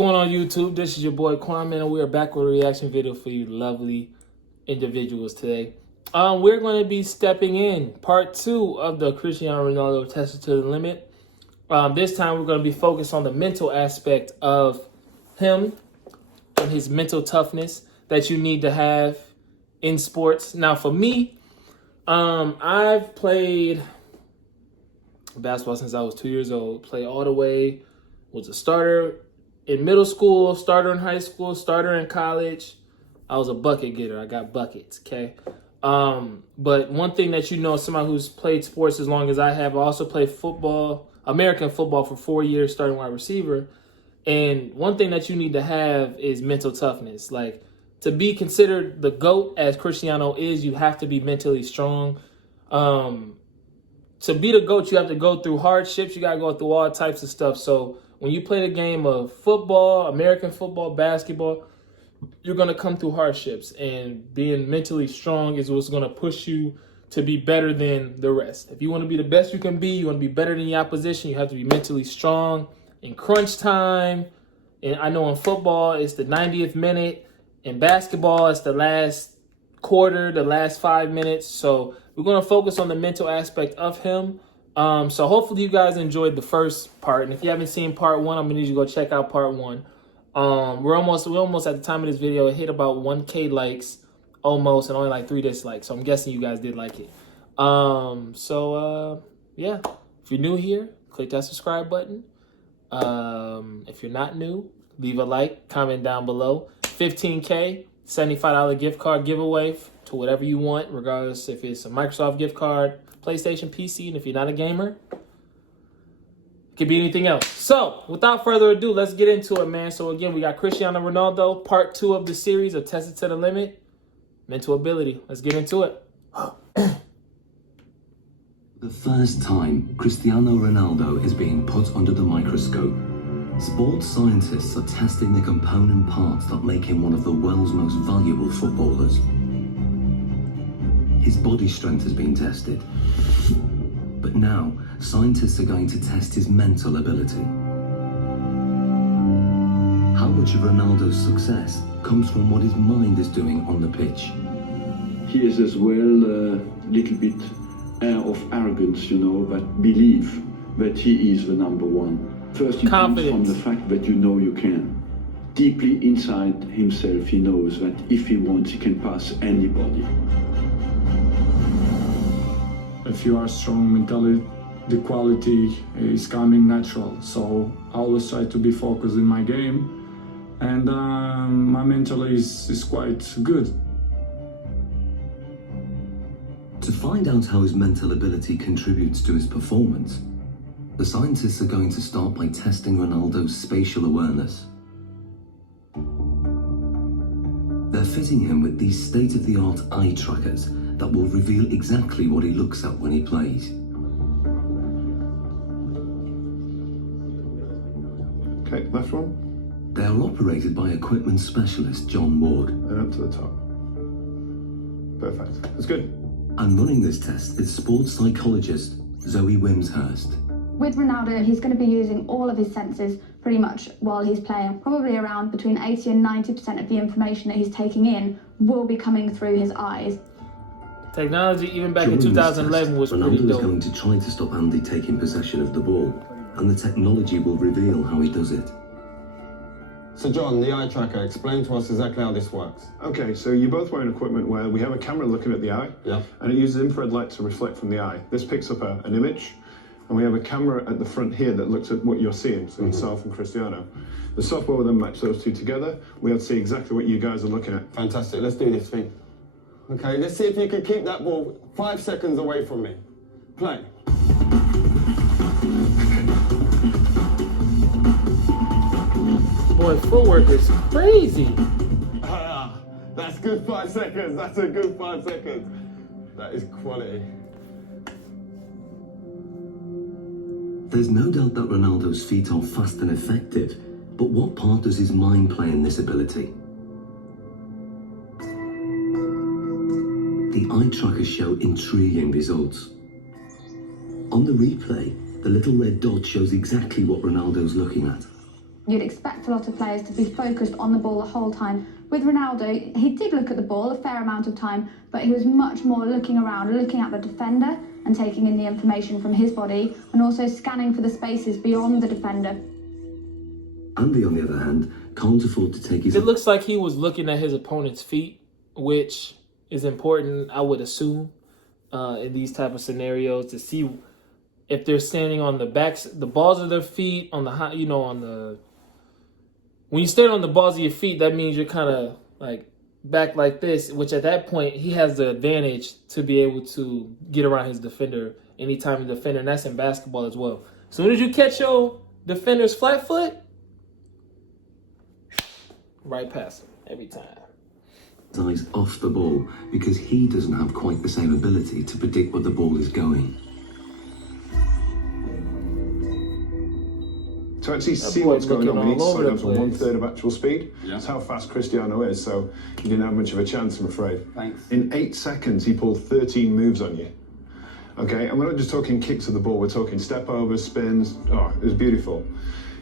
Going on YouTube, this is your boy Kwame, and we are back with a reaction video for you lovely individuals today. We're going to be stepping in part 2 of the Cristiano Ronaldo Tested to the Limit. This time we're going to be focused on the mental aspect of him and his mental toughness that you need to have in sports. Now for me, I've played basketball since I was 2 years old. Played all the way, was a starter in middle school, starter in high school, starter in college. I was a bucket getter. I got buckets, okay? But one thing that you know, somebody who's played sports as long as I have, I also played football, American football for 4 years, starting wide receiver. And one thing that you need to have is mental toughness. Like, to be considered the GOAT as Cristiano is, you have to be mentally strong. To be the GOAT, you have to go through hardships. You got to go through all types of stuff. So when you play the game of football, American football, basketball, you're going to come through hardships. And being mentally strong is what's going to push you to be better than the rest. If you want to be the best you can be, you want to be better than your opposition, you have to be mentally strong. In crunch time, and I know in football, it's the 90th minute. In basketball, it's the last quarter, the last 5 minutes. So we're going to focus on the mental aspect of him. So hopefully you guys enjoyed the first part. And if you haven't seen part 1, I'm going to need you to go check out part 1. We're almost at the time of this video. It hit about 1K likes almost and only like 3 dislikes. So I'm guessing you guys did like it. Yeah, if you're new here, click that subscribe button. If you're not new, leave a like, comment down below. 15K, $75 gift card giveaway to whatever you want, regardless if it's a Microsoft gift card, PlayStation, PC, and if you're not a gamer, it could be anything else. So, without further ado, let's get into it, man. So again, we got Cristiano Ronaldo, part 2 of the series of Tested to the Limit, mental ability. Let's get into it. The first time Cristiano Ronaldo is being put under the microscope, sports scientists are testing the component parts that make him one of the world's most valuable footballers. His body strength has been tested, but now scientists are going to test his mental ability. How much of Ronaldo's success comes from what his mind is doing on the pitch? He is as well a little bit air of arrogance, you know, but believe that he is the number one. First, it comes from the fact that you know you can. Deeply inside himself, he knows that if he wants, he can pass anybody. If you are strong mentally, the quality is coming natural. So I always try to be focused in my game, and my mental is quite good. To find out how his mental ability contributes to his performance, the scientists are going to start by testing Ronaldo's spatial awareness. They're fitting him with these state-of-the-art eye trackers that will reveal exactly what he looks at when he plays. Okay, left one. They are operated by equipment specialist John Ward. And up to the top. Perfect. That's good. And running this test is sports psychologist Zoe Wimshurst. With Ronaldo, he's going to be using all of his senses pretty much while he's playing. Probably around between 80 and 90% of the information that he's taking in will be coming through his eyes. Technology, even back in 2011, was pretty Ronaldo is dope. going to try to stop Andy taking possession of the ball, and the technology will reveal how he does it. So John, the eye tracker, explain to us exactly how this works. Okay, so you're both wearing equipment where we have a camera looking at the eye, and it uses infrared light to reflect from the eye. This picks up an image, and we have a camera at the front here that looks at what you're seeing, so yourself and Cristiano. The software will then match those two together. We'll see exactly what you guys are looking at. Fantastic, let's do this thing. Okay, let's see if you can keep that ball 5 seconds away from me. Play. Boy, footwork is crazy. That's good 5 seconds. That's a good 5 seconds. That is quality. There's no doubt that Ronaldo's feet are fast and effective, but what part does his mind play in this ability? The eye trackers show intriguing results. On the replay, the little red dot shows exactly what Ronaldo's looking at. You'd expect a lot of players to be focused on the ball the whole time. With Ronaldo, he did look at the ball a fair amount of time, but he was much more looking around, looking at the defender and taking in the information from his body, and also scanning for the spaces beyond the defender. Andy, on the other hand, can't afford to take his... It looks like he was looking at his opponent's feet, which is important, I would assume, in these type of scenarios, to see if they're standing on the backs, the balls of their feet, on the high, on the... When you stand on the balls of your feet, that means you're kind of like back like this, which at that point, he has the advantage to be able to get around his defender anytime the defender, and that's in basketball as well. As soon as you catch your defender's flat foot, right past him every time. Eyes off the ball because he doesn't have quite the same ability to predict where the ball is going. To actually see what's going on, we need to slow down to 1/3 of actual speed. Yeah. That's how fast Cristiano is, so he didn't have much of a chance, I'm afraid. Thanks. In 8 seconds, he pulled 13 moves on you. Okay, and we're not just talking kicks of the ball, we're talking step overs, spins. Oh, it was beautiful.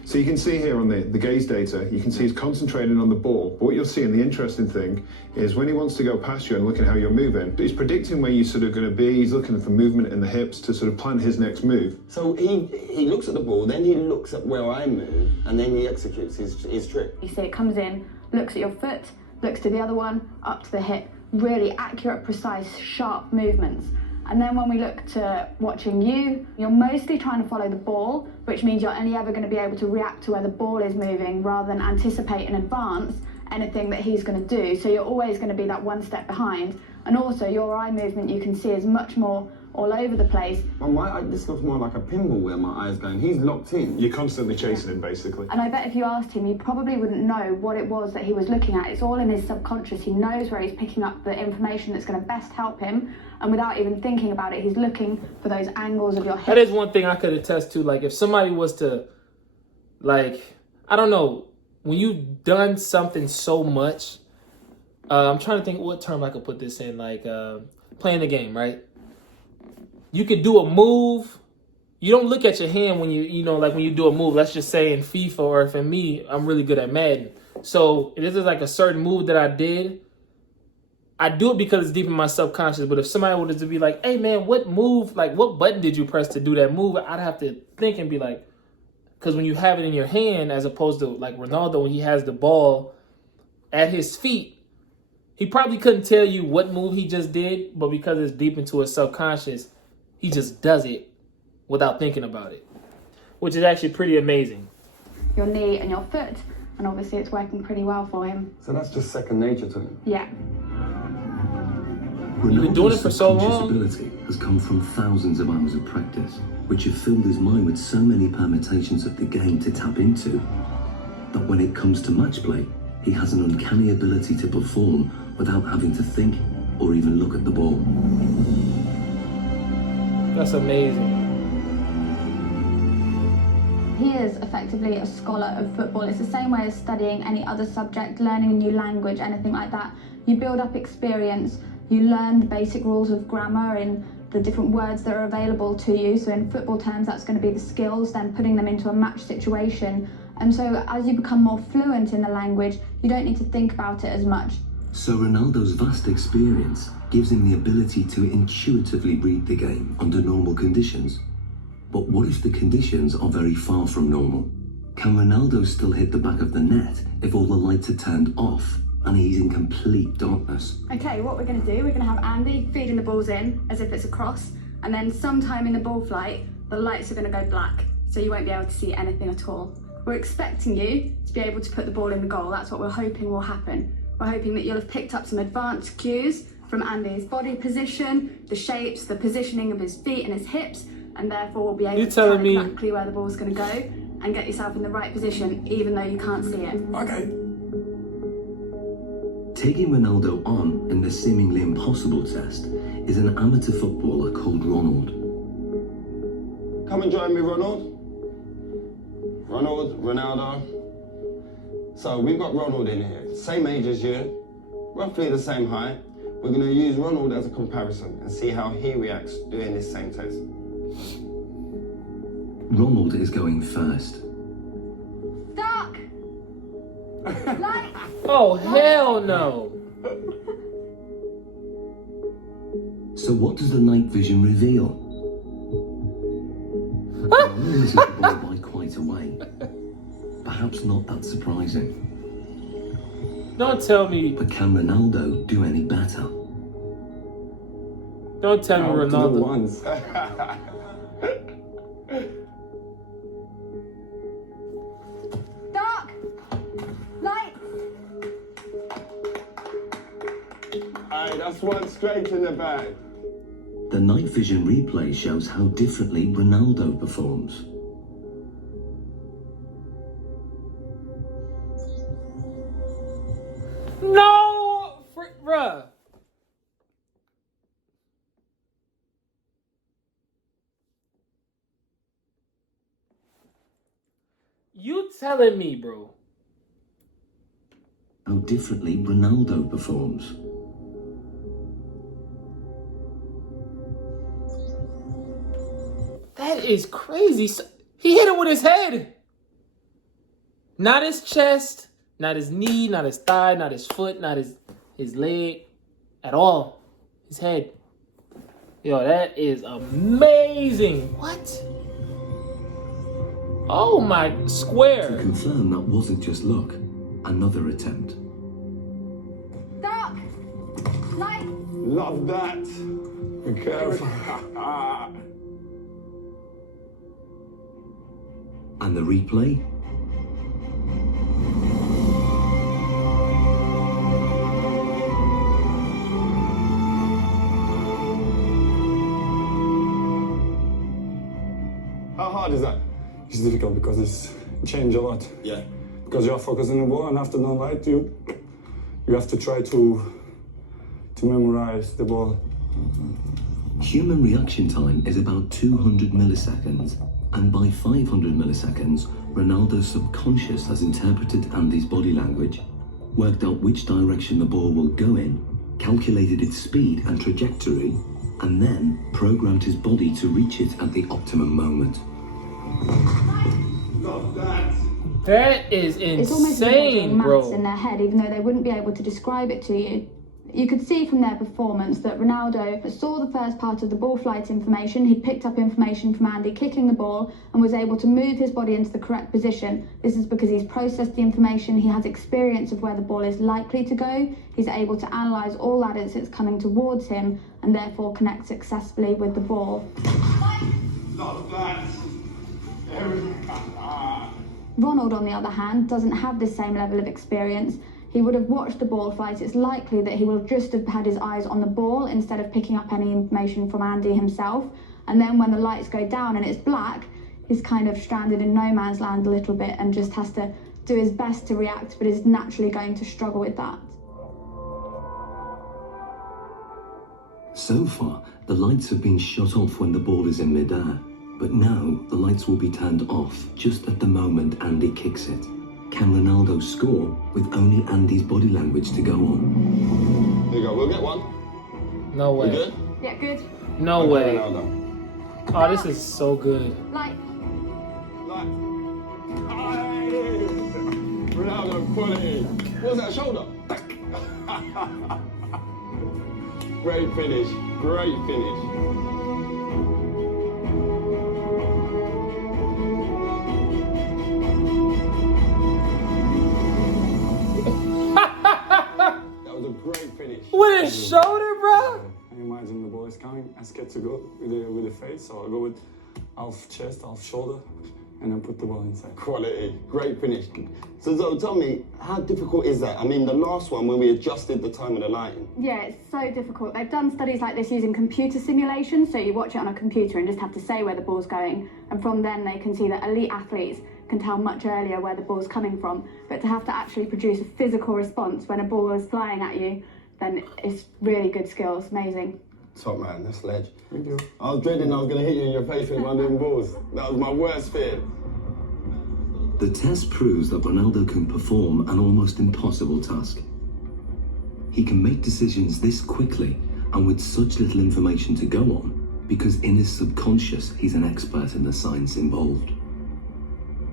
So you can see here on the gaze data, you can see he's concentrating on the ball. But what you'll see, and the interesting thing, is when he wants to go past you and look at how you're moving, he's predicting where you're sort of going to be. He's looking for movement in the hips to sort of plan his next move. So he looks at the ball, then he looks at where I move, and then he executes his trick. You see it comes in, looks at your foot, looks to the other one, up to the hip. Really accurate, precise, sharp movements. And then when we look to watching you, you're mostly trying to follow the ball, which means you're only ever going to be able to react to where the ball is moving rather than anticipate in advance anything that he's going to do. So you're always going to be that one step behind. And also your eye movement you can see is much more all over the place. Well, this looks more like a pinball where my eye's going. He's locked in. You're constantly chasing him, basically. And I bet if you asked him, he probably wouldn't know what it was that he was looking at. It's all in his subconscious. He knows where he's picking up the information that's going to best help him. And without even thinking about it, he's looking for those angles of your head. That is one thing I could attest to. Like, if somebody was to, like, I don't know, when you've done something so much, I'm trying to think what term I could put this in, like playing the game, right? You could do a move. You don't look at your hand when like when you do a move. Let's just say in FIFA, or for me, I'm really good at Madden. So this is like a certain move that I did. I do it because it's deep in my subconscious. But if somebody were to be like, hey man, what move, like what button did you press to do that move? I'd have to think and be like, because when you have it in your hand, as opposed to like Ronaldo, when he has the ball at his feet, he probably couldn't tell you what move he just did, but because it's deep into his subconscious, he just does it without thinking about it, which is actually pretty amazing. Your knee and your foot, and obviously it's working pretty well for him. So that's just second nature to him? Yeah. You've been doing it for so Ronaldo's long. ability has come from thousands of hours of practice, which have filled his mind with so many permutations of the game to tap into, that when it comes to match play, he has an uncanny ability to perform without having to think or even look at the ball. That's amazing. He is effectively a scholar of football. It's the same way as studying any other subject, learning a new language, anything like that. You build up experience, you learn the basic rules of grammar and the different words that are available to you. So in football terms, that's going to be the skills, then putting them into a match situation. And so as you become more fluent in the language, you don't need to think about it as much. So Ronaldo's vast experience gives him the ability to intuitively read the game under normal conditions. But what if the conditions are very far from normal? Can Ronaldo still hit the back of the net if all the lights are turned off and he's in complete darkness? Okay, what we're going to do, we're going to have Andy feeding the balls in as if it's a cross, and then sometime in the ball flight, the lights are going to go black, so you won't be able to see anything at all. We're expecting you to be able to put the ball in the goal. That's what we're hoping will happen. We're hoping that you'll have picked up some advanced cues from Andy's body position, the shapes, the positioning of his feet and his hips, and therefore we'll be able to tell exactly where the ball's going to go and get yourself in the right position, even though you can't see it. Okay. Taking Ronaldo on in the seemingly impossible test is an amateur footballer called Ronald. Come and join me, Ronald. Ronaldo. So we've got Ronald in here, same age as you, roughly the same height. We're going to use Ronald as a comparison and see how he reacts doing this same test. Ronald is going first. Duck! Light. Oh, hell no. So what does the night vision reveal? Ronaldo misses the ball by quite a way. Perhaps not that surprising. Don't tell me. But can Ronaldo do any better? Don't tell me Ronaldo. Once. Dark. Light. Aye, that's one straight in the bag. The night vision replay shows how differently Ronaldo performs. No! Bruh. You telling me, bro? How differently Ronaldo performs. That is crazy. He hit it with his head. Not his chest, not his knee, not his thigh, not his foot, not his leg at all. His head. Yo, that is amazing. What? Oh my To square. confirm that wasn't just luck, another attempt. Dark. Light. Love that. Be careful. And the replay? How hard is that? It's difficult because it's changed a lot. Yeah. Because you are focusing on the ball, and after no light, you have to try to memorize the ball. Human reaction time is about 200 milliseconds, and by 500 milliseconds, Ronaldo's subconscious has interpreted Andy's body language, worked out which direction the ball will go in, calculated its speed and trajectory, and then programmed his body to reach it at the optimum moment. Love that. That is It's almost like they're doing insane, maths in bro. their head, even though they wouldn't be able to describe it to you. You could see from their performance that Ronaldo saw the first part of the ball flight information. He picked up information from Andy kicking the ball and was able to move his body into the correct position. This is because he's processed the information. He has experience of where the ball is likely to go. He's able to analyse all that as it's coming towards him and therefore connect successfully with the ball. Love that. Ronald, on the other hand, doesn't have the same level of experience. He would have watched the ball flight. It's likely that he will just have had his eyes on the ball instead of picking up any information from Andy himself. And then when the lights go down and it's black, he's kind of stranded in no man's land a little bit and just has to do his best to react, but is naturally going to struggle with that. So far, the lights have been shut off when the ball is in midair, but now the lights will be turned off just at the moment Andy kicks it. Can Ronaldo score with only Andy's body language to go on? There you go, we'll get one. No We way. good? Yeah, good. No Okay, way. Ronaldo. Oh, this is so good. Light. Like, aye. Ronaldo quality. What was that, shoulder? Great finish, great finish. That was a great finish. With his shoulder, bro? I imagine the ball is coming. I'm scared to go with the face, so I'll go with half chest, half shoulder, and then put the ball inside. Quality, great finish. So Zoe, tell me, how difficult is that? I mean, the last one when we adjusted the time of the lighting. Yeah, it's so difficult. They've done studies like this using computer simulations, so you watch it on a computer and just have to say where the ball's going, and from then they can see that elite athletes can tell much earlier where the ball's coming from. But to have to actually produce a physical response when a ball is flying at you, then it's really good skills, amazing. Top man, that's ledge. Thank you. I was dreading I was going to hit you in your face with one of them balls. That was my worst fear. The test proves that Ronaldo can perform an almost impossible task. He can make decisions this quickly and with such little information to go on because in his subconscious he's an expert in the science involved.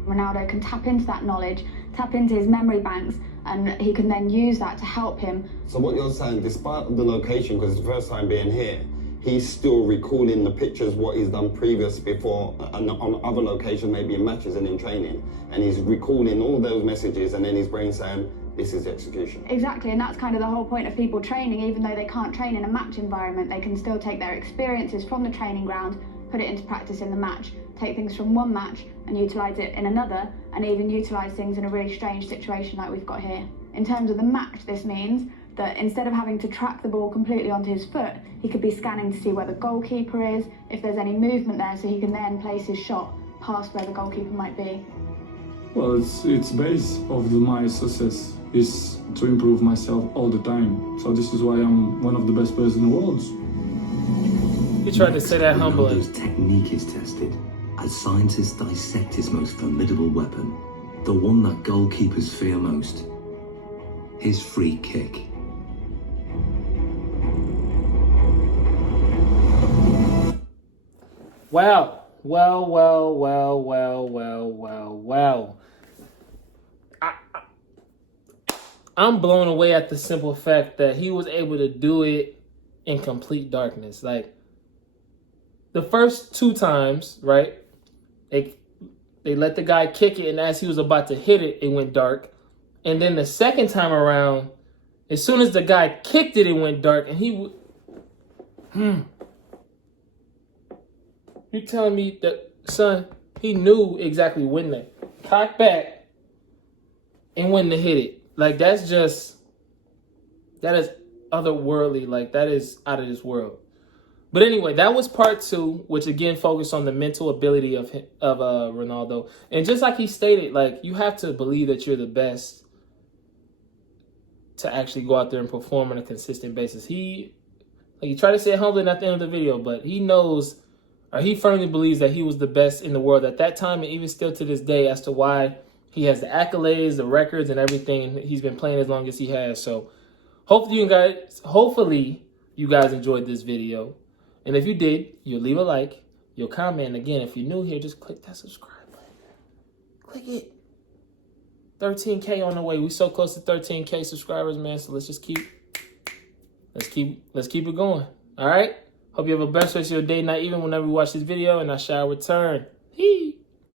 Ronaldo can tap into that knowledge tap into his memory banks, and he can then use that to help him. So what you're saying, despite the location, because it's the first time being here, he's still recalling the pictures, what he's done previous before on other locations, maybe in matches and in training, and he's recalling all those messages, and then his brain saying, this is the execution. Exactly, and that's kind of the whole point of people training. Even though they can't train in a match environment, they can still take their experiences from the training ground, put it into practice in the match, take things from one match and utilise it in another, and even utilise things in a really strange situation like we've got here. In terms of the match, this means that instead of having to track the ball completely onto his foot, he could be scanning to see where the goalkeeper is, if there's any movement there, so he can then place his shot past where the goalkeeper might be. Well, it's base of my success is to improve myself all the time. So this is why I'm one of the best players in the world. You tried to say that humbly. Ronaldo's technique is tested as scientists dissect his most formidable weapon, the one that goalkeepers fear most, his free kick. Wow. Wow. I'm blown away at the simple fact that he was able to do it in complete darkness. Like, the first 2 times, right, they let the guy kick it, and as he was about to hit it, it went dark. And then the second time around, as soon as the guy kicked it, it went dark, and he You telling me that, son, he knew exactly when to cock back and when to hit it. Like, that is otherworldly. Like, that is out of this world. But anyway, that was part 2, which again focused on the mental ability of Ronaldo. And just like he stated, like, you have to believe that you're the best to actually go out there and perform on a consistent basis. He tried to say it humbly at the end of the video, but he knows, or he firmly believes that he was the best in the world at that time, and even still to this day, as to why he has the accolades, the records, and everything, and he's been playing as long as he has. So hopefully you guys enjoyed this video. And if you did, you'll leave a like, you'll comment. And again, if you're new here, just click that subscribe button. Click it. 13K on the way. We're so close to 13K subscribers, man. So let's keep it going. All right? Hope you have a best rest of your day, night, even whenever you watch this video, and I shall return. Hee.